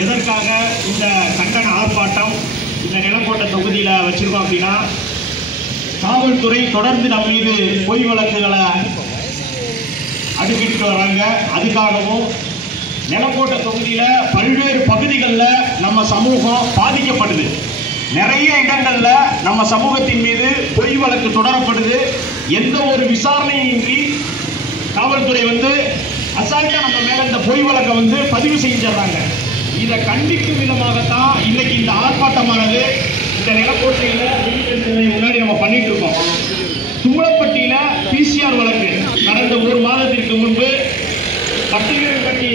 எதற்காக இந்த கண்டன ஆர்ப்பாட்டம் இந்த நிலக்கோட்டை தொகுதியில் வச்சிருக்கோம் அப்படின்னா, காவல்துறை தொடர்ந்து நம்ம மீது பொய் வழக்குகளை அடுக்கிட்டு வர்றாங்க. அதுக்காகவும் நிலக்கோட்டை தொகுதியில் பல்வேறு பகுதிகளில் நம்ம சமூகம் பாதிக்கப்படுது. நிறைய இடங்கள்ல நம்ம சமூகத்தின் மீது பொய் வழக்கு தொடரப்படுது. எந்த ஒரு விசாரணையின்றி காவல்துறை அசால்ட்டா நம்ம மேல இந்த பொய் வழக்கை பதிவு செஞ்சிடறாங்க. இதை கண்டிக்கும் விதமாகத்தான் இன்னைக்கு இந்த ஆர்ப்பாட்டமானது இந்த நிலக்கோட்டையில முன்னாடி நம்ம பண்ணிட்டு இருக்கோம். தும்பலப்பட்டியில பிசிஆர் வழக்கு கடந்த ஒரு மாதத்திற்கு முன்பு பட்டியல்பட்டி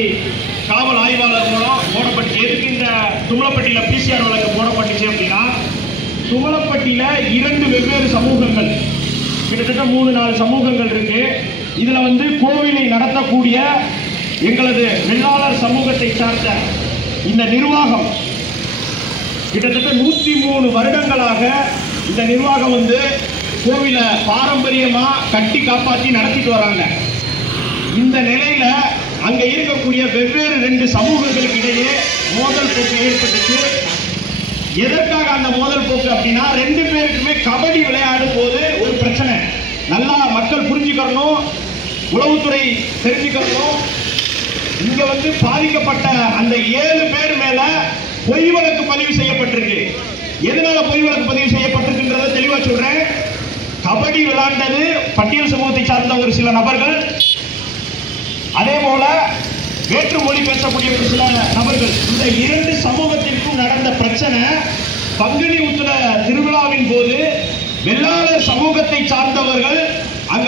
காவல் ஆய்வாளர் மூலம் போடப்பட்டு, எதுக்கு இந்த தும்பலப்பட்டியில பிசிஆர் வழக்கு போடப்பட்டுச்சு அப்படின்னா, தும்பலப்பட்டியில 2 வெவ்வேறு சமூகங்கள், கிட்டத்தட்ட 3-4 சமூகங்கள் இருக்கு. இதுல கோவிலை நடத்தக்கூடிய எங்களது வெள்ளாளர் சமூகத்தை சார்ந்த இந்த நிர்வாகம் கிட்டத்தட்ட 103 வருடங்களாக இந்த நிர்வாகம் கோவிலை பாரம்பரியமா கட்டி காப்பாற்றி நடத்திட்டு வராங்க. இந்த நிலையில அங்க இருக்கக்கூடிய வெவ்வேறு 2 சமூகங்களுக்கு இடையே மோதல் போக்கு ஏற்பட்டுச்சு. எதற்காக அந்த மோதல் போக்கு அப்படின்னா, 2 பேருக்குமே கபடி விளையாடும் போது ஒரு பிரச்சனை. நல்லா மக்கள் புரிஞ்சுக்கணும், உளவுத்துறை தெரிஞ்சுக்கணும். இங்க பாதிக்கப்பட்ட அந்த 7 பேர் மேல பொய் வழக்கு பதிவு செய்யப்பட்டிருக்கு. எதனால பொய் வழக்கு பதிவு செய்யப்பட்டிருக்குன்றத தெளிவா சொல்றேன். கபடி விளையாண்டது பட்டியல் சமூகத்தை சார்ந்த ஒரு சில நபர்கள், அதே போல வேற்று மொழி பேசக்கூடிய ஒரு சில நபர்கள். இந்த 2 சமூகத்திற்கும் நடந்த பிரச்சனை பங்குனி உத்திர திருவிழாவின் போது வெள்ளாளர் சமூகத்தை சார்ந்தவர்கள் அங்க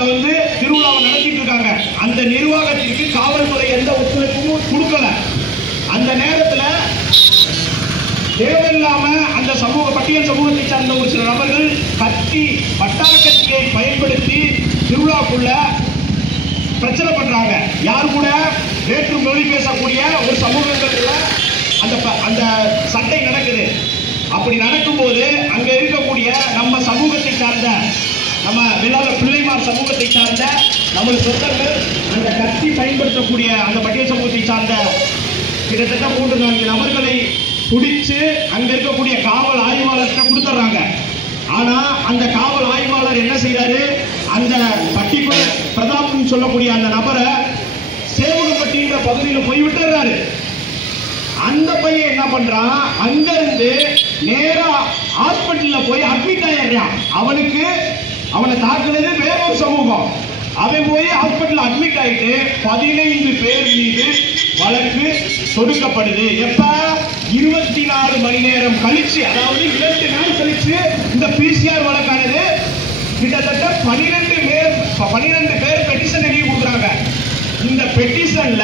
திருவிழாவை நடத்திட்டு இருக்காங்க. அந்த நிர்வாகத்திற்கு காவல்துறை எந்த ஒத்துழைப்பும் கொடுக்கல. அந்த நேரத்தில் தேவையில்லாம அந்த பட்டியல் சமூகத்தை சார்ந்த ஒரு சில நபர்கள் கத்தி, வட்டார கத்தியை பயன்படுத்தி திருவிழாக்குள்ள பிரச்சனை பண்றாங்க. யார் கூட? வேற்று மொழி பேசக்கூடிய ஒரு சமூகங்கள்ல அந்த சண்டை நடக்குது. அப்படி நடக்கும்போது அங்க இருக்கக்கூடிய நம்ம சமூகத்தை சார்ந்த, நம்ம வெள்ளாளர் பிள்ளைமார் சமூகத்தை சார்ந்த நம்ம சொந்தங்கள் அந்த கத்தி பயன்படுத்தக்கூடிய அந்த பட்டியல் சமூகத்தை சார்ந்த கிட்டத்தட்ட 3-4 நபர்களை பிடிச்சு அங்க இருக்கக்கூடிய காவல் ஆய்வாளர்கிட்ட கொடுத்துறாங்க. ஆனா அந்த காவல் ஆய்வாளர் என்ன செய்யறாரு, அந்த பட்டிக்குலர் பிரதாப்னு சொல்லக்கூடிய அந்த நபரை சேவகப்பட்டின்ற பகுதியில் போய் விட்டுறாரு. அந்த பையன் என்ன பண்றான், அங்க இருந்து நேரா ஹாஸ்பிட்டல்ல போய் அட்மிட் ஆயிடுறான். அவனை தாக்குனது வேறொரு சமூகம். அவன் போய் ஹாஸ்பிட்டல் அட்மிட் ஆயிட்டு 15 பேர் மீது வழக்கு தொடுக்கப்படுது. எப்ப? 24 மணி நேரம் கழிச்சு, அதாவது 2 நாள் கழிச்சு இந்த பிசிஆர் வழக்கானது கிட்டத்தட்ட 12 பேர் பெட்டிஷன் எழுதி கொடுக்குறாங்க. இந்த பெட்டிஷன்ல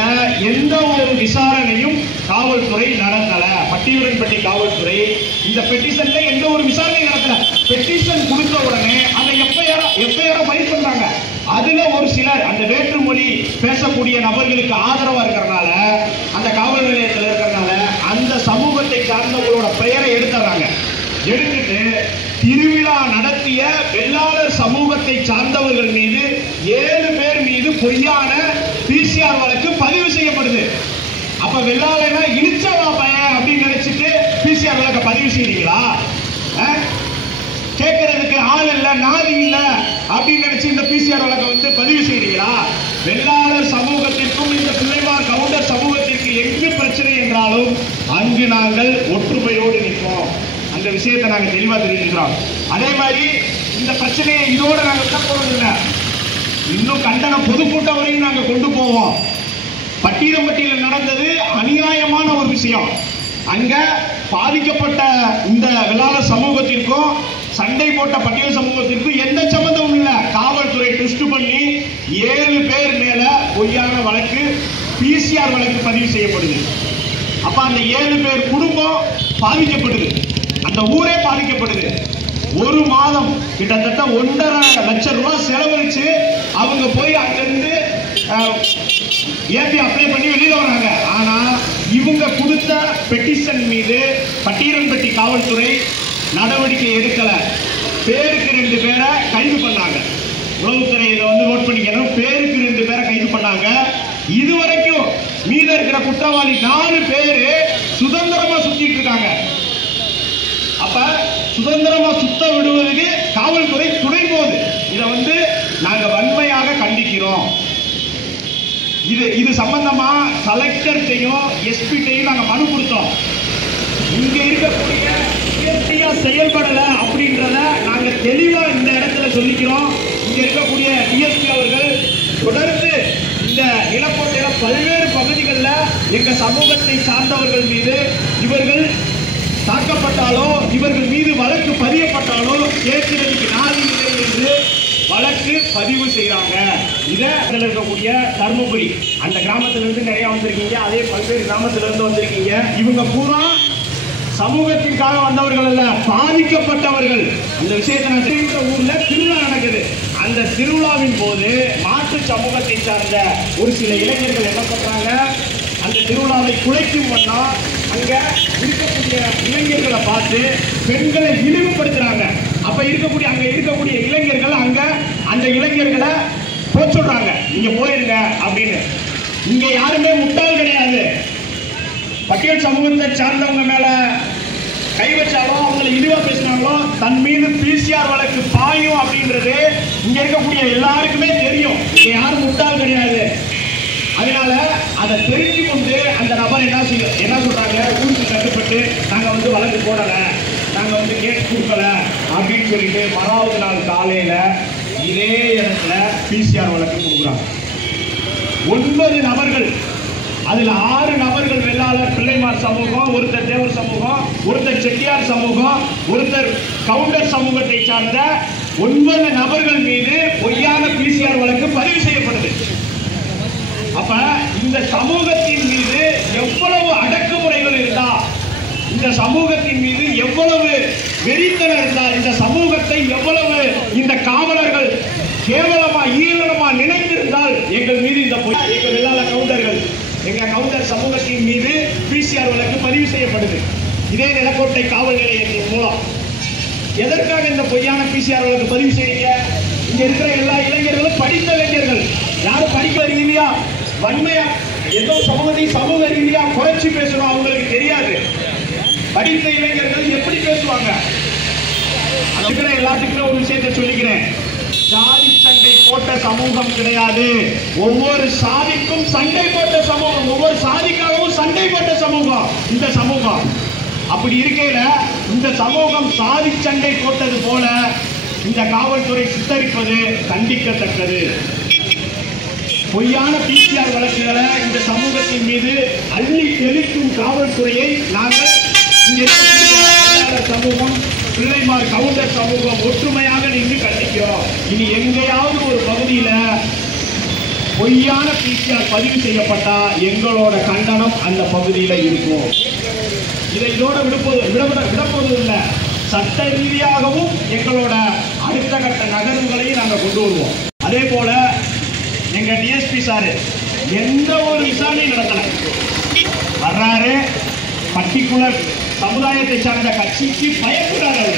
எந்த ஒரு விசாரணையும் காவல்துறை நடத்தல. பட்டியலப்பட்டி காவல்துறை இந்த பெட்டிஷன்ல எந்த ஒரு விசாரணை நடத்தல. பெட்டிஷன் கொடுத்த உடனே அதை எப்பயாரோ ஃபைல் பண்றாங்க. அதுல ஒரு சிலர் அந்த வேற்று மொழி பேசக்கூடிய நபர்களுக்கு ஆதரவா இருக்கிறனால, அந்த காவல் நிலையத்தில் இருக்கிறனால அந்த சமூகத்தை சார்ந்தவங்களோட பெயரை எடுத்துறாங்க. எடுத்துட்டு திருவிழா நடத்திய வெள்ளாளர் சமூகத்தை சார்ந்தவர்கள் மீது 7 பேர் மீது பொய்யான பிசிஆர் வழக்கு பதிவு செய்யப்படுது. அப்ப வெள்ளாளர் இழிச்சவா பையன் அப்படின்னு நினைச்சிட்டு பிசிஆர் வழக்க பதிவு செய்யறீங்களா? கேட்கறதுக்கு ஆள் இல்ல, நாதி இல்ல அப்படின்னு நினைச்சு இந்த பிசிஆர் வழக்க பதிவு செய்யறீங்களா? வெள்ளாளர் சமூகத்திற்கும் இந்த பிள்ளைமார் கவுண்டர் சமூகத்திற்கு எங்கு பிரச்சனை என்றாலும் அங்கு நாங்கள் ஒற்றுமையோடு நிற்போம். அந்த விஷயத்தை நாங்கள் தெளிவா தெரிஞ்சுக்கிறோம். அதே மாதிரி இந்த பிரச்சனையை இதோட நாங்கள் போறதில்லை, இன்னும் கண்டன பொதுக்கூட்டம் வரையும் நாங்கள் கொண்டு போவோம். பட்டியலப்பட்டியில் நடந்தது அநியாயமான ஒரு விஷயம். அங்க பாதிக்கப்பட்ட இந்த வெள்ளாளர் சமூகத்திற்கும் சண்டை போட்ட பட்டியல் சமூகத்திற்கும் எந்த சம்பந்தமும் இல்லை. காவல்துறை ட்விஸ்ட் பண்ணி 7 பேர் மேல பொய்யான வழக்கு பிசிஆர் வழக்கு பதிவு செய்யப்படுது. அப்ப அந்த 7 பேர் குடும்பம் பாதிக்கப்படுது, அந்த ஊரே பாதிக்கப்படுது. ஒரு மாதம் கிட்டத்தட்ட 1.5 லட்சம் ரூபாய் செலவழிச்சு அவங்க போய் அங்கிருந்து ஏபி அப்ளை பண்ணி வெளியில வராங்க. ஆனா இவங்க கொடுத்த பெட்டிஷன் மீது பட்டியலப்பட்டி காவல்துறை நடவடிக்கை எடுக்கல. பேருக்கு 2 பேரை கைது பண்ணாங்க. உளவுத்துறை இதை நோட் பண்ணிக்கணும். பேருக்கு 2 பேரை கைது பண்ணாங்க. இதுவரைக்கும் மீத இருக்கிற குற்றவாளி 4 பேரு சுதந்திரமா சுத்திட்டு இருக்காங்க. அப்ப சுதந்திரமா சுத்த விடுவதற்கு காவல்துறை துணை போகுது. இதை நாங்க வன்மையாக கண்டிக்கிறோம். இது சம்பந்தமா கலெக்டர்ட்டையும் எஸ்பிட்டையும் நாங்க மனு கொடுத்தோம். இங்க இருக்கக்கூடிய செயல்படல அப்படின்றத நாங்க தெளிவா இந்த இடத்துல சொல்லிக்கிறோம். இங்க இருக்கக்கூடிய டிஎஸ்பி அவர்கள் தொடர்ந்து இந்த நிலக்கோட்டையில பல்வேறு பகுதிகளில் எங்க சமூகத்தை சார்ந்தவர்கள் மீது இவர்கள் தாக்கப்பட்டாலோ இவர்கள் மீது வழக்கு பதியப்பட்டாலோ கேட்கிறதுக்கு நாதி இல்லை என்று வழக்கு பதிவு செய்யறாங்க. இதை இருக்கக்கூடிய தர்மபுரி அந்த கிராமத்திலிருந்து நிறைய வந்திருக்கீங்க, அதே பல்வேறு கிராமத்திலிருந்து வந்திருக்கீங்க. இவங்க பூரா சமூகத்திற்காக வந்தவர்கள் அல்ல, பாதிக்கப்பட்டவர்கள். அந்த விஷயத்தை ஊர்ல திருவிழா நடக்குது. அந்த திருவிழாவின் போது மாற்று சமூகத்தை சார்ந்த ஒரு சில இளைஞர்கள் என்ன பண்றாங்க, அந்த திருவிழாவை குலைக்கும் பண்ணா அங்க இருக்கக்கூடிய இளைஞர்களை பார்த்து பெண்களை இழிவுபடுத்துறாங்க. அப்ப அங்க இருக்கக்கூடிய இளைஞர்கள் அந்த இளைஞர்களை போக சொல்றாங்க, நீங்க போயிருங்க அப்படின்னு. இங்க யாருமே முட்டாள் கிடையாது. பட்டியல் சமூகத்தை சார்ந்தவங்க மேல கை வச்சாலும் அவங்களை இழிவா பேசினாங்களோ தன் மீது பிசிஆர் வழக்கு பாயும் அப்படின்றது இங்க இருக்கக்கூடிய எல்லாருக்குமே தெரியும். இங்க யாரும் முட்டாள் கிடையாது. அதனால அதை தெரிஞ்சு கொண்டு அந்த நபர் என்ன சொல்றாங்க, ஊருக்கு கட்டுப்பட்டு நாங்க வழக்கு போடல, நாங்க கேஸ் கொடுக்கல அப்படின்னு சொல்லிட்டு மறாவது நாள் காலையில இதே இடத்துல பிசிஆர் வழக்கு கொடுக்குறாங்க. 9 நபர்கள், அதுல 6 நபர்கள் வெள்ளாளர் பிள்ளைமார் சமூகம், ஒருத்தர் தேவர் சமூகம், ஒருத்தர் செட்டியார் சமூகம், ஒருத்தர் கவுண்டர் சமூகத்தை சார்ந்த 9 நபர்கள் மீது பொய்யான பிசிஆர் வழக்கு பதிவு செய்யப்படுது. அப்ப இந்த சமூகத்தின் மீது எவ்வளவு அடக்குமுறைகள் இருந்தா, இந்த சமூகத்தின் மீது எவ்வளவு வெறித்தனம் இருந்தா, இந்த சமூகத்தை எவ்வளவு இந்த காவலர்கள் கேவலமா ஈழமா நினைத்திருந்தால் எங்கள் மீது இந்த எங்கள் வெள்ளாளர் கவுண்டர்கள் எங்க கவுண்டர் சமூகத்தின் மீது பிசிஆர் வழக்கு பதிவு செய்யப்படுது. இதே நிலக்கோட்டை காவல் நிலையத்தின் மூலம். எதற்காக இந்த பொய்யான பிசிஆர் வழக்கு பதிவு செய்யுங்க? இங்க இருக்கிற எல்லா இளைஞர்களும் படித்த இளைஞர்கள், யாரும் படிக்க ரீதியா வன்மையா ஏதோ சமூகத்தை சமூக ரீதியா குறைச்சி பேசணும் அவங்களுக்கு தெரியாது. படித்த இளைஞர்கள் எப்படி பேசுவாங்க? எல்லாத்துக்கும் ஒரு விஷயத்தை சொல்லிக்கிறேன், சாதி சண்டை போட்ட சமூகம் கிடையாது. ஒவ்வொரு சாதிக்கும் சண்டை போட்ட சமூகம், ஒவ்வொரு சாதிக்காகவும் சண்டை போட்ட சமூகம் இந்த சமூகம். அப்படி இருக்கையில இந்த சமூகம் சாதி சண்டை போட்டது போல இந்த காவல்துறை சித்தரிப்பது கண்டிக்கத்தக்கது. பொய்யான பிசிஆர் வழக்குகளை இந்த சமூகத்தின் மீது அள்ளி தெளிக்கும் காவல்துறையை நாங்கள் சமூகம், பிள்ளைமார் கவுண்டர் சமூகம் ஒற்றுமையாக நின்று கண்டிக்கிறோம். இனி எங்கேயாவது ஒரு பகுதியில பொய்யான பிசிஆர் பதிவு செய்யப்பட்டா எங்களோட கண்டனம் அந்த பகுதியில இருக்கும். இதை இதோட விடப்போவது இல்லை, சட்ட ரீதியாகவும் எங்களோட அடுத்த கட்ட நகர்வுகளையும் நாங்கள் கொண்டு வருவோம். அதே போல எங்க டிஎஸ்பி சாரு எந்த ஒரு விசாரணையும் நடத்தல, வர்றாரு பர்டிகுலர் சமுதாயத்தை சார்ந்த கட்சிக்கு பயப்படுறாரு.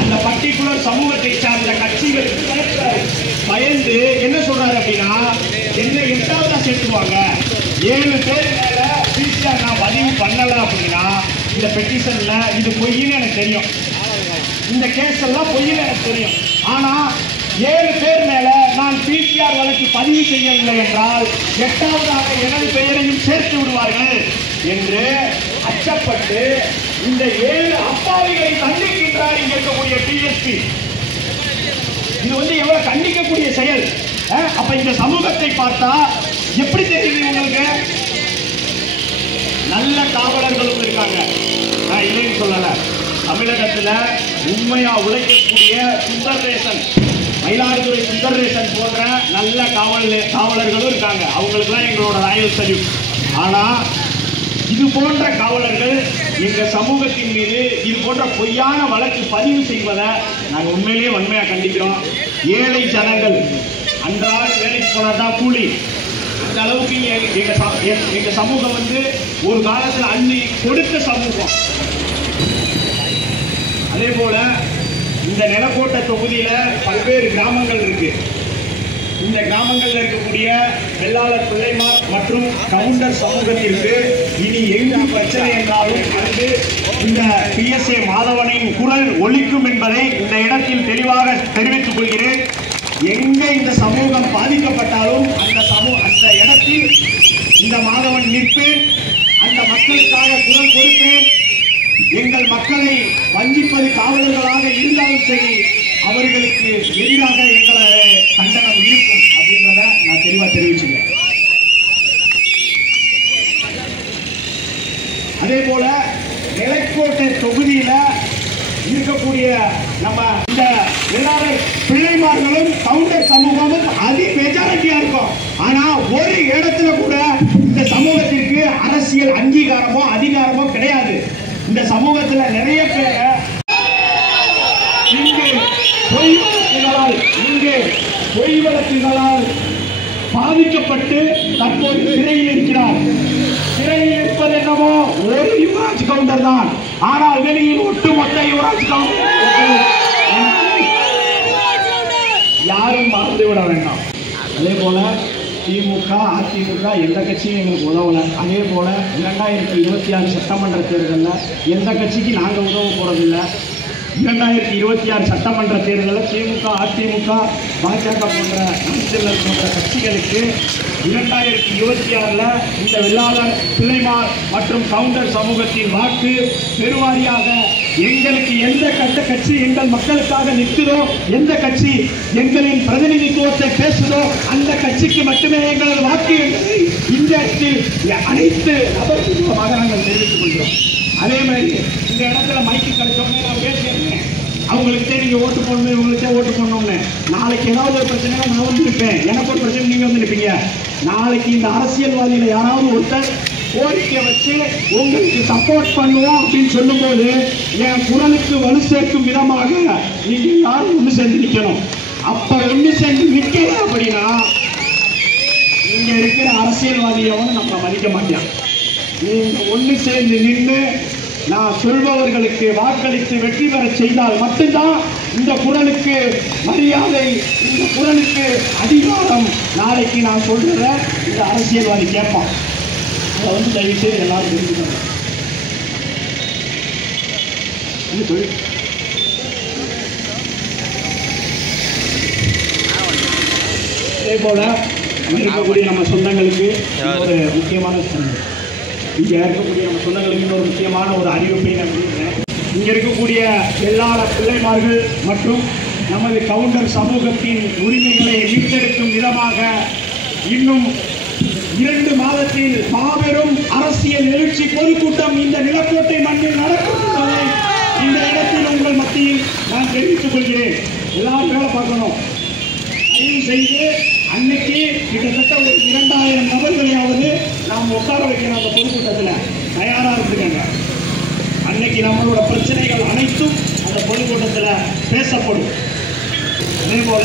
அந்த பர்டிகுலர் சமூகத்தை சார்ந்த கட்சிகளுக்கு பயப்படுறாரு. பயந்து என்ன சொல்றாரு அப்படின்னா, என்ன 8ஆவதா சேர்த்துவாங்க, 7 பேர் மேல பிசிஆர் நான் பதிவு பண்ணல அப்படின்னா இந்த பெட்டிஷன்ல இது பொய்ன்னு எனக்கு தெரியும், இந்த கேஸ் எல்லாம் பொய்ன்னு எனக்கு தெரியும். ஆனா 7 பேர் மேல நான் பிசிஆர் வழக்கு பதிவு செய்யவில்லை என்றால் 8ஆவதாக எனது பெயரையும் சேர்த்து விடுவார்கள் என்று அச்சப்பட்டு இந்த 7 அப்பாவிகளை கண்டிக்கின்றார் இங்க இருக்கக்கூடிய டிஎஸ்பி. இது எவ்வளவு கண்டிக்கக்கூடிய செயல். அப்ப இந்த சமூகத்தை பார்த்தா எப்படி தெரியுது உங்களுக்கு? நல்ல காவலர்களும் இருக்காங்க, நான் இல்லைன்னு சொல்லல. தமிழகத்துல உண்மையா உழைக்கக்கூடிய சுந்தரேசன், மயிலாடுதுறை சுந்தரேசன் போன்ற நல்ல காவலர்களும் இருக்காங்க. அவங்களுக்குலாம் எங்களோட ராயல் சல்யூட். ஆனா இது போன்ற காவலர்கள் எங்க சமூகத்தின் மீது இது போன்ற பொய்யான வழக்கு பதிவு செய்வதை நாங்கள் உண்மையிலேயே வன்மையா கண்டிக்கிறோம். ஏழை ஜனங்கள் அன்றாட வேலைக்கு போனாதான் கூலி, அந்த அளவுக்கு எங்க சமூகம் ஒரு காலத்தில் அள்ளி கொடுத்த சமூகம். அதே போல இந்த நிலக்கோட்டை தொகுதியில பல்வேறு கிராமங்கள் இருக்கு. இந்த கிராமங்களில் இருக்கக்கூடிய வெள்ளாளர் பிள்ளைமார் மற்றும் கவுண்டர் சமூகத்திற்கு இனி எங்கு பிரச்சனை என்றாலும் அது இந்த PSA மாதவனின் குரல் ஒலிக்கும் என்பதை இந்த இடத்தில் தெளிவாக தெரிவித்துக் கொள்கிறேன். எங்கே இந்த சமூகம் பாதிக்கப்பட்டாலும் அந்த இடத்தில் இந்த மாதவன் நிற்பேன், அந்த மக்களுக்காக குரல் கொடுப்பேன். எங்கள் மக்களை வஞ்சிப்பது காவலர்களாக இருந்தாலும் சரி, அவர்களுக்கு எதிராக எங்களது கண்டனம் இருக்கும் அப்படின்றத நான் தெளிவாக தெரிவிச்சுக்கிறேன். அதே போல நிலக்கோட்டை தொகுதியில இருக்கக்கூடிய நம்ம இந்த வெள்ளாளர் பிள்ளைமார்களும் கவுண்டர் சமூகமும் மெஜாரிட்டியா இருக்கும். ஆனா ஒரு இடத்துல கூட இந்த சமூகத்திற்கு அரசியல் அங்கீகாரமோ அதிகாரமோ கிடையாது. இந்த சமூகத்துல நிறைய பேர் பொய் வழக்குகளால் பாதிக்கப்பட்டு தற்போது சிறையில் இருக்கிறார். சிறையில் இருப்பது என்னவோ ஒரு யுவராஜ் கவுண்டர் தான், ஆனால் வெளியில் ஒட்டுமொத்த யுவராஜ் கவுண்டர் யாரும் மறந்துவிட வேண்டாம். அதே போல திமுக அதிமுக எந்த கட்சியும் எங்களுக்கு உதவலை. அதே போல 2026 சட்டமன்ற தேர்தலில் எந்த கட்சிக்கு நாங்கள் உதவ போறதில்லை. 2026 சட்டமன்ற தேர்தலில் திமுக அதிமுக பாஜக போன்ற அரசியல் போன்ற கட்சிகளுக்கு 2026 இந்த வெள்ளாளர் பிள்ளைமார் மற்றும் கவுண்டர் சமூகத்தின் வாக்கு பெருவாரியாக எங்களுக்கு எந்த கட்சி எங்கள் மக்களுக்காக நிற்குதோ, எந்த கட்சி எங்களின் பிரதிநிதித்துவத்தை பேசுதோ அந்த கட்சிக்கு மட்டுமே எங்களது வாக்கு என்பதை இந்த இடத்தில் அனைத்து நபர்கள் மூலமாக நாங்கள் தெரிவித்துக் கொள்கிறோம். அதே மாதிரி இந்த இடத்துல மைக்கு கிடைச்சோன்னே நான் பேசியிருக்கேன், அவங்களுக்கு நீங்க ஓட்டு போடணும், இவங்களுக்கு ஓட்டு போடணும்னு. நாளைக்கு ஏதாவது ஒரு பிரச்சனை நான் வந்து நிற்பேன், எனக்கு ஒரு பிரச்சனை நீங்க வந்து நிற்பீங்க. நாளைக்கு இந்த அரசியல்வாதியில யாராவது ஒருத்தர் கோரிக்கை வச்சு உங்களுக்கு சப்போர்ட் பண்ணுவோம் அப்படின்னு சொல்லும் போது என் குரலுக்கு வலு சேர்க்கும் விதமாக நீங்க யாரும் ஒன்று சேர்ந்து நிற்கணும். அப்ப ஒன்று சேர்ந்து நிற்கல அப்படின்னா இங்க இருக்கிற அரசியல்வாதியவன் நம்ம மதிக்க மாட்டான். நீங்க ஒன்று சேர்ந்து நின்று நான் சொல்பவர்களுக்கு வாக்களித்து வெற்றி பெற செய்தால் மட்டும்தான் இந்த குரலுக்கு மரியாதை, இந்த குரலுக்கு அதிகாரம் நாளைக்கு நான் சொல்றத இந்த அரசியல்வாதி கேட்பான். அதை வந்து தயவுசெய்து எல்லாரும் தெரிஞ்சுக்கணும். அதே போல இருக்கக்கூடிய நம்ம சொந்தங்களுக்கு ஒரு முக்கியமான இங்க இருக்கக்கூடிய நம்ம சொந்தங்களுக்கு இன்னொரு முக்கியமான ஒரு அறிவிப்பை நான் சொல்றேன். இங்க இருக்கக்கூடிய வெள்ளாளர் பிள்ளைமார்கள் மற்றும் நமது கவுண்டர் சமூகத்தின் உரிமைகளை மீட்டெடுக்கும் விதமாக இன்னும் 2 மாதத்தில் மாபெரும் அரசியல் எழுச்சி பொதுக்கூட்டம் இந்த நிலக்கோட்டை மண்ணில் நடக்கும் என்பதை இந்த இடத்தில் உங்கள் மத்தியில் நான் தெரிவித்துக் கொள்கிறேன். எல்லாரும் வேலை பார்க்கணும். தயவு செய்து அன்னைக்கு கிட்டத்தட்ட ஒரு 2000 நபர்களையாவது நாம் உட்கார வைக்கணும். அந்த பொதுக்கூட்டத்தில் தயாரா இருந்துக்காங்க. அன்னைக்கு நம்மளோட பிரச்சனைகள் அனைத்தும் அந்த பொதுக்கூட்டத்தில் பேசப்படும். அதே போல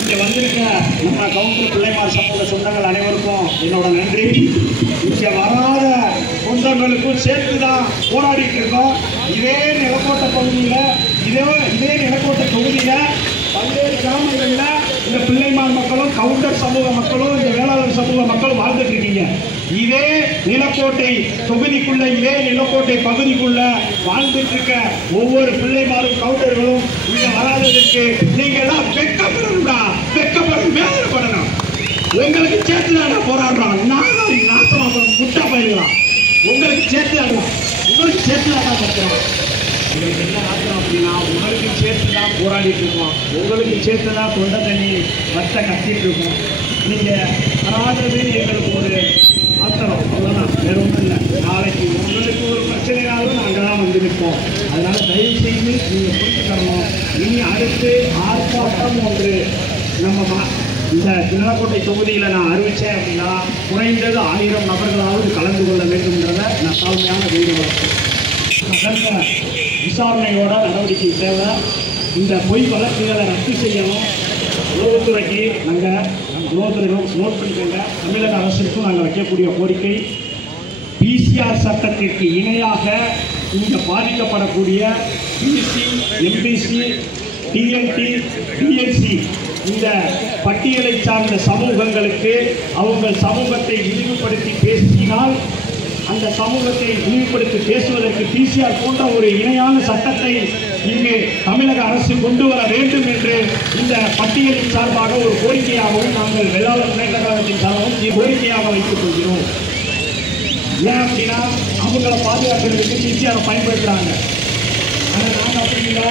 இங்க வந்திருக்க நம்ம கவுண்டர் பிள்ளைமார் சமூக சொந்தங்கள் அனைவருக்கும் என்னோட நன்றி. இங்க வராத சொந்தங்களுக்கும் சேர்த்துதான் போராடிட்டு இருக்கோம். இதே நிலக்கோட்டை பகுதியில இதே நிலக்கோட்டை தொகுதியில பல்வேறு கிராமங்கள்ல இந்த பிள்ளைமார் மக்களும் கவுண்டர் சமூக மக்களும் இந்த வேளாளர் சமூக மக்களும் வாழ்ந்துட்டு இருக்கீங்க. இதே நிலக்கோட்டை தொகுதிக்குள்ள இதே நிலக்கோட்டை பகுதிக்குள்ள வாழ்ந்துட்டு இருக்க ஒவ்வொரு பிள்ளைமாரும் கவுண்டர்களும் இங்க வராததற்கு நீங்க எல்லாம் வெட்கப்படணும்டா, வெட்கப்படணும், வேதனைப்படணும். உங்களுக்கு சேர்த்துதான போராடுறோம். நாசமா முட்டா போயிடலாம். உங்களுக்கு சேர்த்துதான் பார்க்கிறோம். உங்களுக்கு என்ன ஆத்திரம் அப்படின்னா உங்களுக்கு சேர்த்து தான் போராடிட்டு இருக்கோம், உங்களுக்கு சேர்த்து தான் தொண்டை தண்ணி வத்த கத்திட்டு இருக்கோம். நீங்க வராதது எங்களுக்கு ஒரு ஆத்திரம், அவ்வளோதான், வேற ஒன்றும் இல்லை. நாளைக்கு உங்களுக்கு ஒரு பிரச்சனைனாலும் நாங்கள் தான் வந்து நிற்போம். அதனால தயவு செய்து நீங்க புரிஞ்சுக்கணும். இனி அடுத்து ஆர்ப்பாட்டம் ஒன்று நம்ம இந்த நிலக்கோட்டை தொகுதியில் நான் அறிவித்தேன் அப்படின்னா குறைந்தது 1000 நபர்களாவது கலந்து கொள்ள வேண்டும்ன்றத நான் தாழ்மையான வேண்டுகோள். விசாரணையோட நடவடிக்கை தேவை. இந்த பொய் வழக்குகளை ரத்து செய்யணும். உளவுத்துறைக்கு நாங்கள் நோட் பண்ணிக்கோங்க. தமிழக அரசுக்கும் நாங்கள் வைக்கக்கூடிய கோரிக்கை, பிசிஆர் சட்டத்திற்கு இணையாக இங்கே பாதிக்கப்படக்கூடிய பிசி, எம்பிசி, டிஎன்டி, டிஎன்சி இந்த பட்டியலை சார்ந்த சமூகங்களுக்கு அவங்கள் சமூகத்தை இழிவுபடுத்தி பேசினால் அந்த சமூகத்தை இழிவுபடுத்தி பேசுவதற்கு பிசிஆர் போன்ற ஒரு இணையான சட்டத்தை இங்கு தமிழக அரசு கொண்டு வர வேண்டும் என்று இந்த பட்டியலின் சார்பாக ஒரு கோரிக்கையாகவும் நாங்கள் வெள்ளாளர் முன்னேற்ற கழகத்தின் சார்பாகவும் கோரிக்கையாக வைத்துக் கொள்கிறோம். ஏன் அப்படின்னா அவங்கள பாதுகாக்கிறதுக்கு பிசிஆர் பயன்படுத்துறாங்க. ஆனால் நாங்கள் அப்படி இல்லை,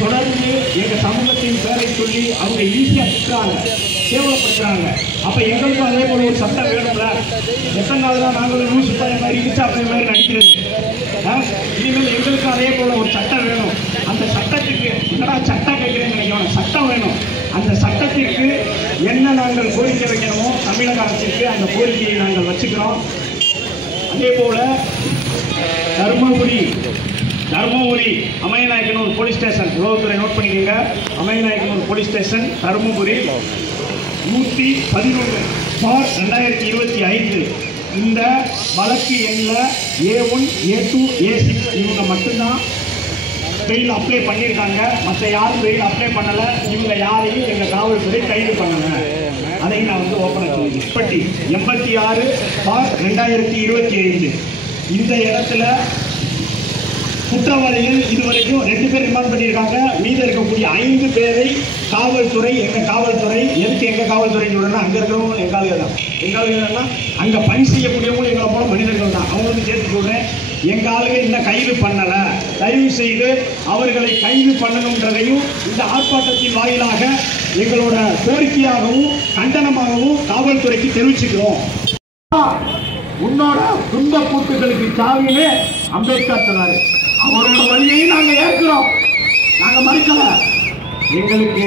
தொடர்ந்து எங்கள் சமூகத்தின் பேரை சொல்லி அவங்க ஈஸியாக திட்டுறாங்க, கேவலப்படுத்துறாங்க. அப்போ எங்களுக்கும் அதே போல ஒரு சட்டம் வேணும்ல. எத்தனை நாள் தான் நாங்களும் லூசு பையன் மாதிரி ரிச்சா பையன் மாதிரி நடிக்கிறது? இனிமேல் எங்களுக்கும் அதே போல ஒரு சட்டம் வேணும். அந்த சட்டத்துக்கு என்னடா சட்டம் கேட்குறேன்னு நினைக்கிறோம், சட்டம் வேணும். அந்த சட்டத்திற்கு என்ன நாங்கள் கோரிக்கை வைக்கணுமோ தமிழக அரசுக்கு அந்த கோரிக்கையை நாங்கள் வச்சுக்கிறோம். அதே போல தருமபுரி அமயநாயக்கனூர் போலீஸ் ஸ்டேஷன், உளவுத்துறை நோட் பண்ணிக்கோங்க. அமயநாயக்கனூர் போலீஸ் ஸ்டேஷன் தருமபுரி 111/2025 இந்த வழக்கு எண்ணில் A1 A2 A6 இவங்க மட்டும்தான் பெயில் அப்ளை பண்ணியிருக்காங்க. மற்ற யாரும் பெயில் அப்ளை பண்ணலை. இவங்க யாரையும் எங்கள் காவல்துறை கைது பண்ணலை. அதையும் நான் வந்து ஓப்பனாக சொல்லிக்கிறேன். பட்டி 86/2025 இந்த இடத்துல குற்றவாளிகள் இதுவரைக்கும் 2 பேர் ரிமாண்ட் பண்ணியிருக்காங்க. மீது இருக்கக்கூடிய 5 பேரை காவல்துறை, எங்கள் காவல்துறை, எதுக்கு எங்கள் காவல்துறை சொல்றேன்னா அங்கே இருக்கிறவங்க எங்காளுகள் தான். எங்காளுகள்னா அங்கே பணி செய்யக்கூடியவங்களும் எங்களை போல மனிதர்கள் தான். அவங்களுக்கு சேர்த்து சொல்கிறேன், எங்கள் ஆளுங்க இன்னும் கைது பண்ணலை. தயவு செய்து அவர்களை கைது பண்ணணுன்றதையும் இந்த ஆர்ப்பாட்டத்தின் வாயிலாக எங்களோட கோரிக்கையாகவும் கண்டனமாகவும் காவல்துறைக்கு தெரிவிச்சுக்கிறோம். உன்னோட துன்ப கூட்டுகளுக்கு சாவியே அம்பேத்கர் சொன்னாரு. அவரோட வழியையும் நாங்கள் ஏற்கிறோம், நாங்கள் மறுக்கல. எங்களுக்கு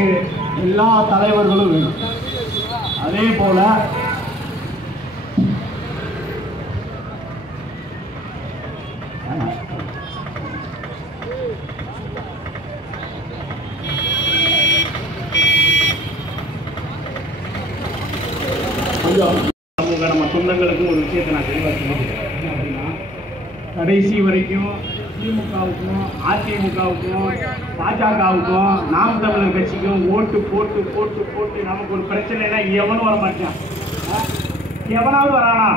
எல்லா தலைவர்களும் வேணும். அதே போல நம்ம சொந்தங்களுக்கும் ஒரு விஷயத்தை நான் தெளிவாக சொல்லிக்கிறேன். அப்படின்னா கடைசி வரைக்கும் திமுகவுக்கும் அதிமுகவுக்கும் பாஜகவுக்கும் நாம் தமிழர் கட்சிக்கும் ஓட்டு போட்டு போட்டு போட்டு நமக்கு ஒரு பிரச்சனைனா எவனும் வர மாட்டான். எவனாவது வரானா?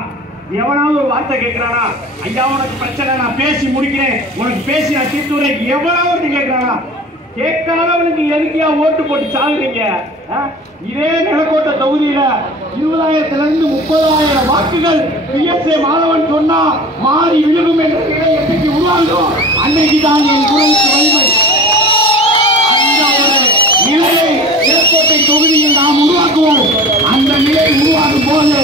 எவனாவது ஒரு வார்த்தை கேட்கிறானா? ஐயா உனக்கு பிரச்சனை, நான் பேசி முடிக்கிறேன், உனக்கு பேசி நான் தீர்த்துறேன், எவனாவது கேட்கிறானா? கேட்காதவனுக்கு எதுக்கியா ஓட்டு போட்டு சாகுறீங்க? இதே நிலக்கோட்டை தொகுதியில 20,000 30,000 வாக்குகள் PSA மாணவன் சொன்னா மாறி விழுகும் என்ற நிலை எப்படி உருவாகும்? அன்னைக்கு தான் என் குரலுக்கு வலிமை. அந்த ஒரு நிலையை நிலக்கோட்டை தொகுதியில் நாம் உருவாக்குவோம். அந்த நிலை உருவாகும் போது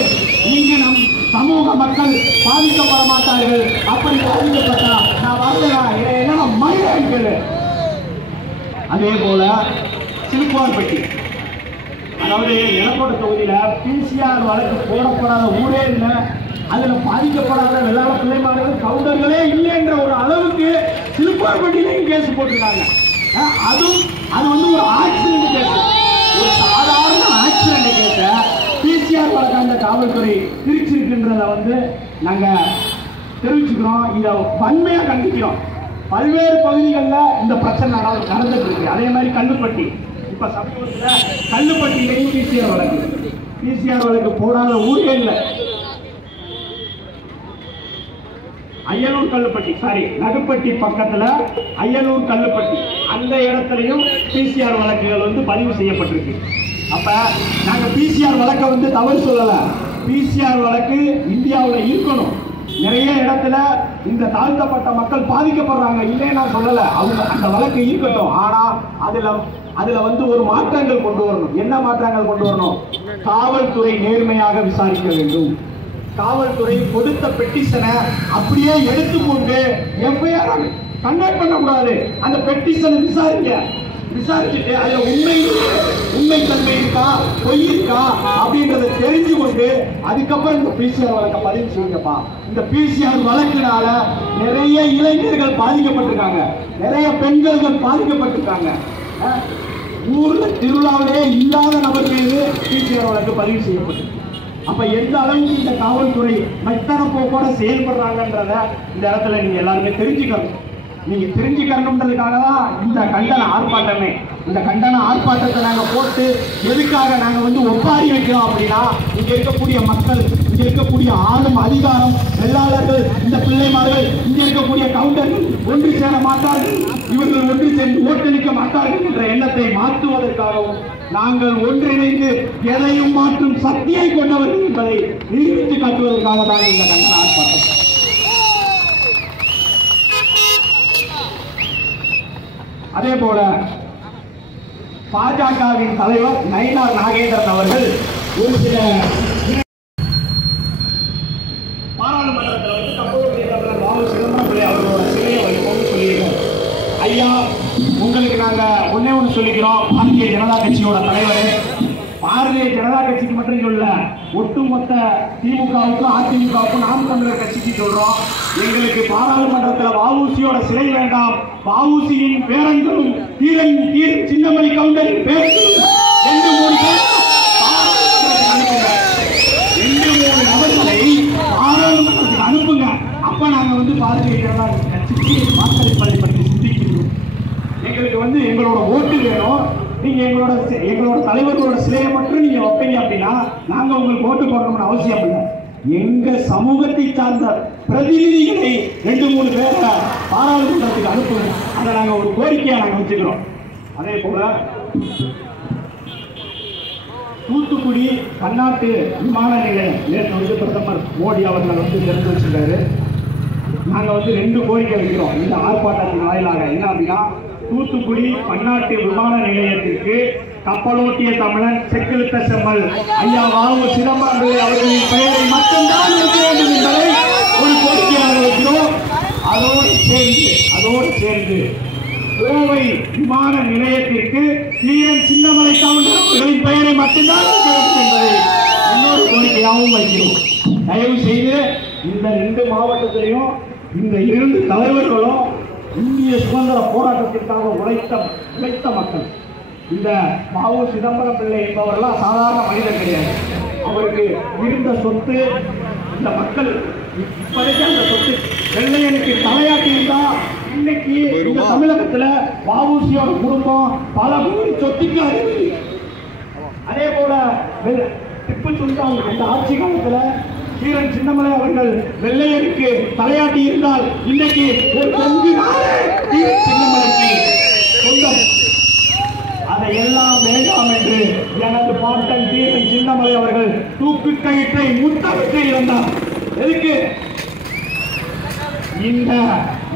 இங்கு நம் சமூக மக்கள் பாதிக்கப்பட மாட்டார்கள். அப்படி பாதிக்கப்பட்டா நான் வரலாம், என்ன மனிதர்கள். அதே போல சிலுக்குவார்பட்டி, அதாவது நிலக்கோட்டை தொகுதியில பிசிஆர் வழக்கு போடப்படாத ஊரே இல்லை. அதுல பாதிக்கப்படாத வெள்ளாள பிள்ளைமார்கள் கவுண்டர்களே இல்லை என்ற ஒரு அளவுக்கு சிலுக்குவார்பட்டியிலையும் கேஸ் போட்டிருக்காங்க. அது வந்து ஒரு ஆக்சிடென்ட் கேஸ், ஒரு சாதாரண ஆக்சிடென்ட் கேஸ பிசிஆர் வழக்காண்ட காவல்துறை திருச்சிருக்குன்றத வந்து நாங்க தெரிவிச்சுக்கிறோம். இதை வன்மையா கண்டிக்கிறோம். பல்வேறு பகுதிகளில் இந்த பிரச்சனை நடந்துட்டு இருக்கு. அதே மாதிரி கல்லுப்பட்டி, இப்ப சமீபத்தில் கல்லுப்பட்டியிலையும் பிசிஆர் வழக்கு போடாத ஊரே இல்லை. அய்யலூர் கல்லுப்பட்டி, நடுப்பட்டி பக்கத்துல அய்யலூர் கல்லுப்பட்டி, அந்த இடத்துலையும் பிசிஆர் வழக்குகள் வந்து பதிவு செய்யப்பட்டிருக்கு. அப்ப நாங்க பிசிஆர் வழக்கை வந்து தவறு சொல்லல. பிசிஆர் வழக்கு இந்தியாவில் இருக்கணும். நிறைய இடத்துல இந்த தாழ்த்தப்பட்ட மக்கள் பாதிக்கப்படுறாங்க, இல்லையே நான் சொல்லல. அவங்க அந்த வழக்கு இருக்கட்டும். ஆனா அதுல வந்து ஒரு மாற்றங்கள் கொண்டு வரணும். என்ன மாற்றங்கள் கொண்டு வரணும்? காவல்துறை நேர்மையாக விசாரிக்க வேண்டும். காவல்துறை கொடுத்த பெட்டிஷனை அப்படியே எடுத்துக்கொண்டு எஃப்ஐஆர் கண்டக்ட் பண்ணக்கூடாது. அந்த பெட்டிஷனை விசாரிச்சுட்டு அதுல உண்மைத்தன்மை இருக்கா, பொய் இருக்கா அப்படின்றத தெரிஞ்சு கொண்டு அதுக்கப்புறம் இந்த பிசிஆர் வழக்கை பதிவு செய்யுங்கப்பா. இந்த பிசிஆர் வழக்கினால நிறைய இளைஞர்கள் பாதிக்கப்பட்டிருக்காங்க, நிறைய பெண்கள் பாதிக்கப்பட்டிருக்காங்க. ஊர்ல திருவிழாவிலே இல்லாத நபர் மீது பிசிஆர் வழக்கு பதிவு செய்யப்பட்டிருக்கு. அப்ப எந்த அளவுக்கு இந்த காவல்துறை மெத்தன போக்கோட செயல்படுறாங்கன்றத இந்த இடத்துல நீங்க எல்லாருமே தெரிஞ்சுக்கணும். நீங்க தெரிஞ்சுக்கணும்ன்றதுக்காக தான் இந்த கண்டன ஆர்ப்பாட்டமே. இந்த கண்டன ஆர்ப்பாட்டத்தை நாங்க போட்டு எதுக்காக நாங்க ஒப்பாரி வைக்கிறோம் அப்படின்னா, இங்க இருக்கக்கூடிய மக்கள், இங்க இருக்கக்கூடிய ஆளும் அதிகாரம், வெள்ளாளர்கள், இந்த பிள்ளைமார்கள், இங்க இருக்கக்கூடிய கவுண்டர்கள் ஒன்று சேர மாட்டார்கள், இவர்கள் ஒன்று சேர்ந்து ஓட்டளிக்க மாட்டார்கள் என்ற எண்ணத்தை மாற்றுவதற்காகவும் நாங்கள் ஒன்றிணைந்து எதையும் மாற்றும் சக்தியை கொண்டவர்கள் என்பதை நிரூபித்து காட்டுவதற்காக தான் இந்த கண்டன ஆர்ப்பாட்டம். அதே போல பாஜகவின் தலைவர் நயினார் நாகேந்திரன் அவர்கள் ஒரு சில பாராளுமன்றத்தில் அவரோட சிலையை வைப்போம்னு சொல்லியிருக்கோம். ஐயா, உங்களுக்கு நாங்க ஒன்னே ஒன்று சொல்லிக்கிறோம். பாரதிய ஜனதா கட்சியோட தலைவர், பாரதிய ஜனதா கட்சிக்கு மட்டும் சொல்ல, ஒட்டுமொத்த திமுகவுக்கும் அதிமுகவுக்கும் நாம் தமிழர் கட்சிக்கு சொல்றோம், எங்களுக்கு பாராளுமன்றத்தில் வஉசியோட சிலை வேண்டாம். வஉசியின் பேரன்களும் சின்னமலை கவுண்டரின் பேரன்களும் 2-3 நபர்களை பாராளுமன்றத்துக்கு அனுப்புங்க. அப்ப நாங்க பாரதிய ஜனதா கட்சிக்கு வாக்களிப்பதை பற்றி சிந்திக்கிறோம். எங்களுக்கு எங்களோட ஓட்டு வேணும். நீங்க எங்களோட தலைவர்களோட சிலையை மட்டும் நீங்க வைப்பீங்க அப்படின்னா நாங்க உங்களுக்கு ஓட்டு போடணும்னு அவசியம் இல்லை. எங்க சமூகத்தை சார்ந்த பிரதிநிதிகளை 2-3 பேரை பாராளுமன்றத்துக்கு அனுப்புங்க. அதை நாங்க ஒரு கோரிக்கையா நாங்க வச்சுக்கிறோம். அதே போல தூத்துக்குடி பன்னாட்டு விமான நிலையம் நேற்று பிரதமர் மோடி அவர்கள் திறந்து வச்சிருக்காரு. நாங்க 2 கோரிக்கை வைக்கிறோம் இந்த ஆர்ப்பாட்டத்தின் வாயிலாக. என்ன அப்படின்னா, தூத்துக்குடி பன்னாட்டு விமான நிலையத்திற்கு கப்பலோட்டிய தமிழன் செக்கிழுத்த செம்மல் ஐயா வ.உ. சிதம்பரம் பிள்ளை அவர்களின் பெயரை மட்டும்தான் வைக்க வேண்டும் என்பதை ஒரு கோரிக்கையாக வைக்கிறோம். அதோடு சேர்ந்து கோவை விமான நிலையத்திற்கு தீரன் சின்னமலை கவுண்டர் அவர்களின் பெயரை மட்டும்தான் வைக்க வேண்டும் என்பதை இன்னொரு கோரிக்கையாகவும் வைக்கிறோம். தயவு செய்து இந்த 2 மாவட்டத்திலையும் இந்த 2 தலைவர்களும் இந்திய சுதந்திர போராட்டத்திற்காக உழைத்த மக்கள். இந்த வ.உ. சிதம்பரம் பிள்ளை என்பவரெல்லாம் சாதாரண மனிதர் கிடையாது. அவருக்கு இருந்த சொத்து, இந்த மக்கள் இப்படிக்கு அந்த சொத்து வெள்ளையனுக்கு தலையாட்டி இருந்தா இன்னைக்கு இந்த தமிழகத்துல வ.உ.சியோட குடும்பம் பல கோடி சொத்துக்கு அறிவு. அதே போல திப்பு சுல்தான் இந்த ஆட்சி காலத்துல தீரன் சின்னமலை அவர்கள் வெள்ளையனுக்கு தலையாட்டி இருந்தால் இன்னைக்கு ஒரு பங்கு தீரன் சின்னமலைக்கு சொந்தம். அதையெல்லாம் வேண்டாம் என்று எனது பாட்டன் தீரன் சின்னமலை அவர்கள் தூக்கு கயிற்றை முத்தமிட்டு இருந்தார். எதுக்கு? இந்த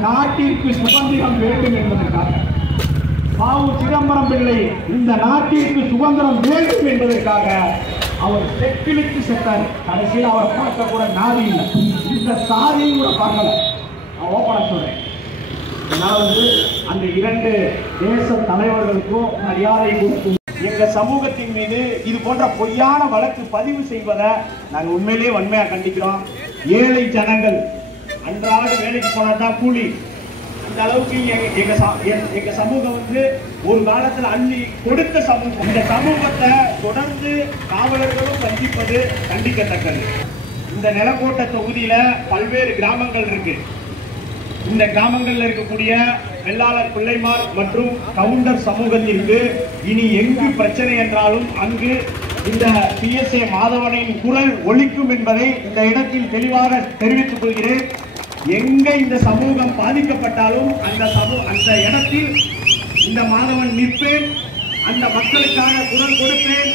நாட்டிற்கு சுதந்திரம் வேண்டும் என்பதற்காக. வ.உ. சிதம்பரம் பிள்ளை இந்த நாட்டிற்கு சுதந்திரம் வேண்டும் என்பதற்காக அவர் செக்கிலுக்கு செத்தார். கடைசியில் அவரை பார்க்க கூட நாதி இல்லை, இந்த சாதியும் கூட பார்க்கல. நான் ஓப்பனா சொல்றேன். அந்த 2 தேச தலைவர்களுக்கும் மரியாதை கொடுக்கும். எங்க சமூகத்தின் மீது இது போன்ற பொய்யான வழக்கு பதிவு செய்வதை நாங்கள் உண்மையிலேயே வன்மையா கண்டிக்கிறோம். ஏழை ஜனங்கள் அன்றாட வேலைக்கு போனாதான் கூலி. அந்த அளவுக்கு எங்க சமூகம் ஒரு காலத்தில் அள்ளி கொடுத்த சமூகம். இந்த சமூகத்தை தொடர்ந்து காவலர்களும் வஞ்சிப்பது கண்டிக்கத்தக்கது. இந்த நிலக்கோட்டை தொகுதியில பல்வேறு கிராமங்கள் இருக்கு. இந்த கிராமங்களில் இருக்கக்கூடிய வெள்ளாளர் பிள்ளைமார் மற்றும் கவுண்டர் சமூகத்திற்கு இனி எங்கு பிரச்சனை என்றாலும் அங்கு இந்த PSA மாதவனின் குரல் ஒலிக்கும் என்பதை இந்த இடத்தில் தெளிவாக தெரிவித்துக் கொள்கிறேன். எங்க இந்த சமூகம் பாதிக்கப்பட்டாலும் அந்த இடத்தில் இந்த மாதவன் நிற்பேன், அந்த மக்களுக்கான குரல் கொடுப்பேன்.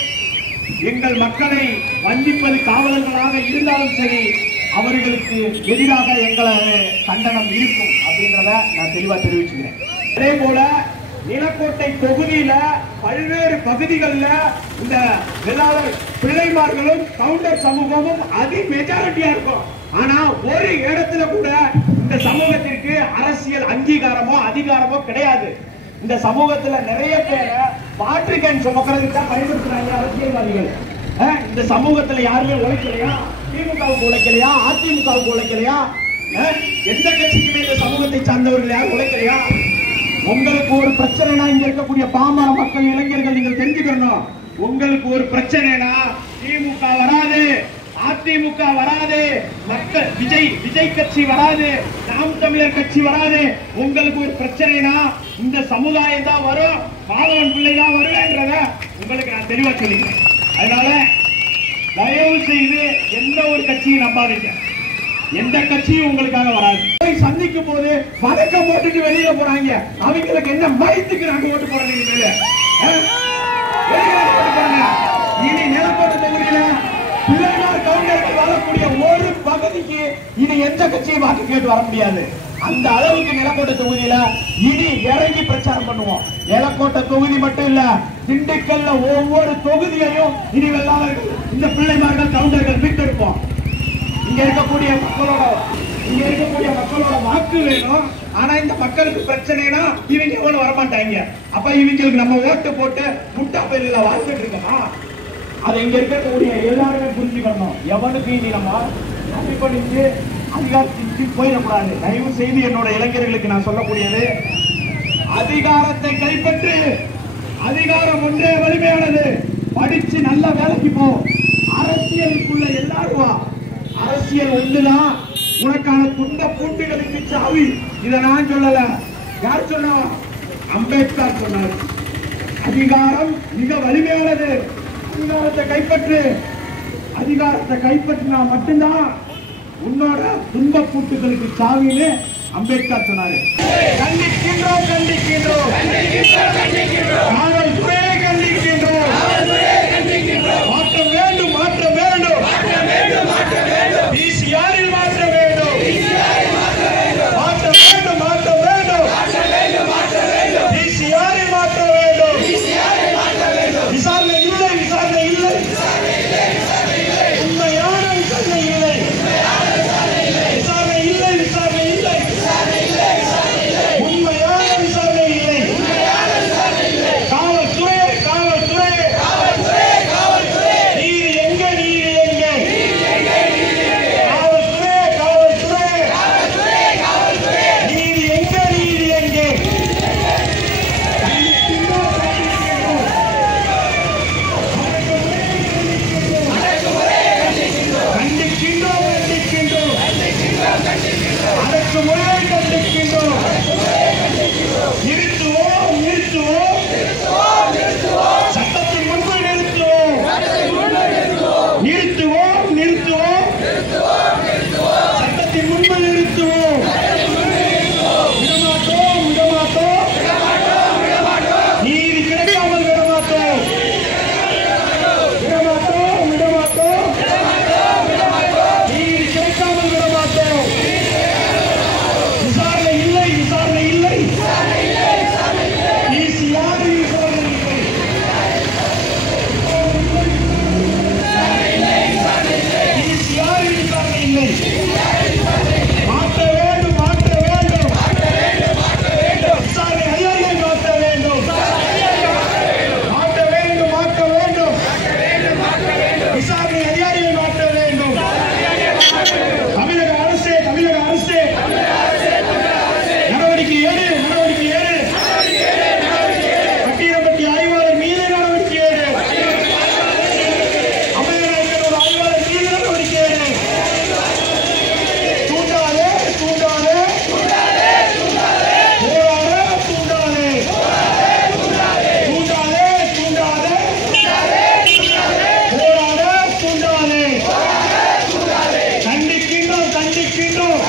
எங்கள் மக்களை வஞ்சிப்பது காவலர்களாக இருந்தாலும் சரி, அவர்களுக்கு எதிராக எங்களது கண்டனம் இருக்கும் அப்படின்றத நான் தெளிவா தெரிவிச்சுக்கிறேன். அதே போல நிலக்கோட்டை தொகுதியில பல்வேறு பகுதிகளில் இந்த வெள்ளாளர் பிள்ளைமார்களும் கவுண்டர் சமூகமும் மெஜாரிட்டியா இருக்கும். ஆனா ஒரு இடத்துல கூட இந்த சமூகத்திற்கு அரசியல் அங்கீகாரமோ அதிகாரமோ கிடையாது. இந்த சமூகத்துல நிறைய பேரை பாட்ரிகன் சுமக்கிறதுக்கு தான் பயன்படுத்துறாங்க அரசியல்வாதிகள். இந்த சமூகத்துல யாருமே உழைக்கலையா? திமுகவுக்கு உழைக்கலையா? அதிமுகவுக்கு உழைக்கலையா? எந்த கட்சிக்குமே இந்த சமூகத்தை சார்ந்தவர்கள் யாரும் உழைக்கலையா? உங்களுக்கு ஒரு பிரச்சனைனா இங்க இருக்கக்கூடிய பாமர மக்கள், இளைஞர்கள் நீங்கள் தெரிஞ்சுக்கணும். உங்களுக்கு ஒரு பிரச்சனைனா திமுக வராது, அதிமுக வராது, மக்கள் விஜய் கட்சி வராது, நாம் தமிழர் கட்சி வராது. உங்களுக்கு ஒரு பிரச்சனைனா இந்த சமுதாயம் தான் வரும், மாதவன் பிள்ளை தான் வருவேன்றத உங்களுக்கு நான் தெளிவா சொல்லிக்கிறேன். அதனால தயவு செய்து எந்த ஒரு கட்சியும் நம்பாதீங்க. எந்த கட்சியும் உங்களுக்காக வராது. போய் சந்திக்கும் போது வணக்கம் போட்டுட்டு வெளியில போறாங்க. அவங்களுக்கு என்ன மயத்துக்கு நாங்க ஓட்டு போறீங்க? இனி நிலக்கோட்டை தொகுதியில பிள்ளையார் கவுண்டர்கள் வாழக்கூடிய ஒரு பகுதிக்கு இனி எந்த கட்சியும் வாக்கு கேட்டு வர முடியாது. அந்த அளவுக்கு நிலக்கோட்டை தொகுதியில இனி இறங்கி பிரச்சாரம் பண்ணுவோம். நிலக்கோட்டை தொகுதி மட்டும் இல்ல, திண்டுக்கல்ல ஒவ்வொரு தொகுதியையும் இனி வெள்ளாளர்கள் இந்த பிள்ளைமார்கள் கவுண்டர்கள் மீட்டெடுப்போம். இங்க இருக்கக்கூடிய மக்களோட வாக்கு வேணும். ஆனா இந்த மக்களுக்கு பிரச்சனைனா இவங்க எவ்வளவு வரமாட்டாங்க. அப்ப இவங்களுக்கு நம்ம ஓட்டு போட்டு முட்டா பயில வாழ்ந்துட்டு இருக்கோமா? அதை இங்க இருக்கக்கூடிய எல்லாருமே புரிஞ்சுக்கணும். எவனுக்கு இனி நம்ம நம்பிக்கொண்டு அதிகாரத்திற்கு போயிடக்கூடாது. தயவு செய்து என்னோட இளைஞர்களுக்கு நான் சொல்லக்கூடியது, அதிகாரத்தை கைப்பற்று. அதிகாரம் ஒன்றே வலிமையானது. படிச்சு நல்ல வேலைக்கு போ. அரசியலுக்குள்ள எல்லாரும் வா. அரசியல் ஒன்றுதான் உனக்கான துண்ட பூண்டுகளுக்கு சாவி. இதை நான் சொல்லல, யார் சொன்னா? அம்பேத்கர் சொன்னார். அதிகாரம் மிக வலிமையானது. அதிகாரத்தை கைப்பற்று. அதிகாரத்தை கைப்பற்றினா மட்டும்தான் உன்னோட துன்ப பூட்டுகளுக்கு சாவின்னு அம்பேத்கர் சொன்னாரு. கண்டிக்கின்றோம், கண்டிக்கின்றோம், காவல்துறையை கண்டிக்கின்றோம். மாற்றம் வேண்டும், மாற்றம் வேண்டும், பிசிஆரில் மாற்ற வேண்டும், மாற்ற வேண்டும், மாற்ற வேண்டும், பிசிஆரில் மாற்ற வேண்டும். விசாரணை இல்லை, விசாரணை இல்லை, உண்மையான விசாரணை இல்லை, விசாரணை இல்லை, விசாரணை இல்லை, உண்மையான விசாரணை இல்லை. காவல்துறை, காவல்துறை, நீதி எங்க, நீதி எங்க? காவல்துறை, காவல்துறை, நீதி எங்க, நீதி எங்க? கண்டிக்கின்றோம், கண்டிக்கின்றோம், அடக்குமுறையை கண்டிக்கின்றோம். நிறுத்துவோம், நிறுத்துவோம், சட்டத்தின் முன்பு நிறுத்துவோம், நிறுத்துவோம், நிறுத்துவோம், சட்டத்தின் முன்பு நிறுத்துவோம். விடமாட்டோம், விடமாட்டோம், நீதி கிடைக்காமல் விடமாட்டோம், விடமாட்டோம், விடமாட்டோம், நீதி கிடைக்காமல் விடமாட்டோம். விசாரணை இல்லை, விசாரணை இல்லை, பிசிஆர் விசாரணை இல்லை, பிசிஆர் விசாரணை இல்லை. மாற்ற வேண்டும், மாற்ற வேண்டும், விசாரணை அதிகாரிகளை மாற்ற வேண்டும், மாற்ற வேண்டும், மாற்ற வேண்டும், விசாரணை அதிகாரிகளை மாற்ற வேண்டும். தமிழக அரசே, தமிழக அரசே, நடவடிக்கை ஏடு, நடவடிக்கை ஏடு. பட்டியலப்பட்டி ஆய்வாளர் மீது நடவடிக்கை ஏடு. அமரநாயக்கனோட ஆய்வாளர் மீது நடவடிக்கை ஏடு. தூண்டாதே, தூண்டாதே, போராட தூண்டாதே, தூண்டாதே, தூண்டாதே, போராட தூண்டாதே. கண்டிக்கின்றோம், கண்டிக்கின்றோம்,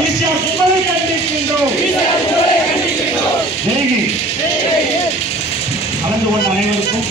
பிசிஆர் கும்பலை கண்டிக்கின்றோம். ஜெய்ஹிந்த். கலந்து கொண்ட அனைவருக்கும்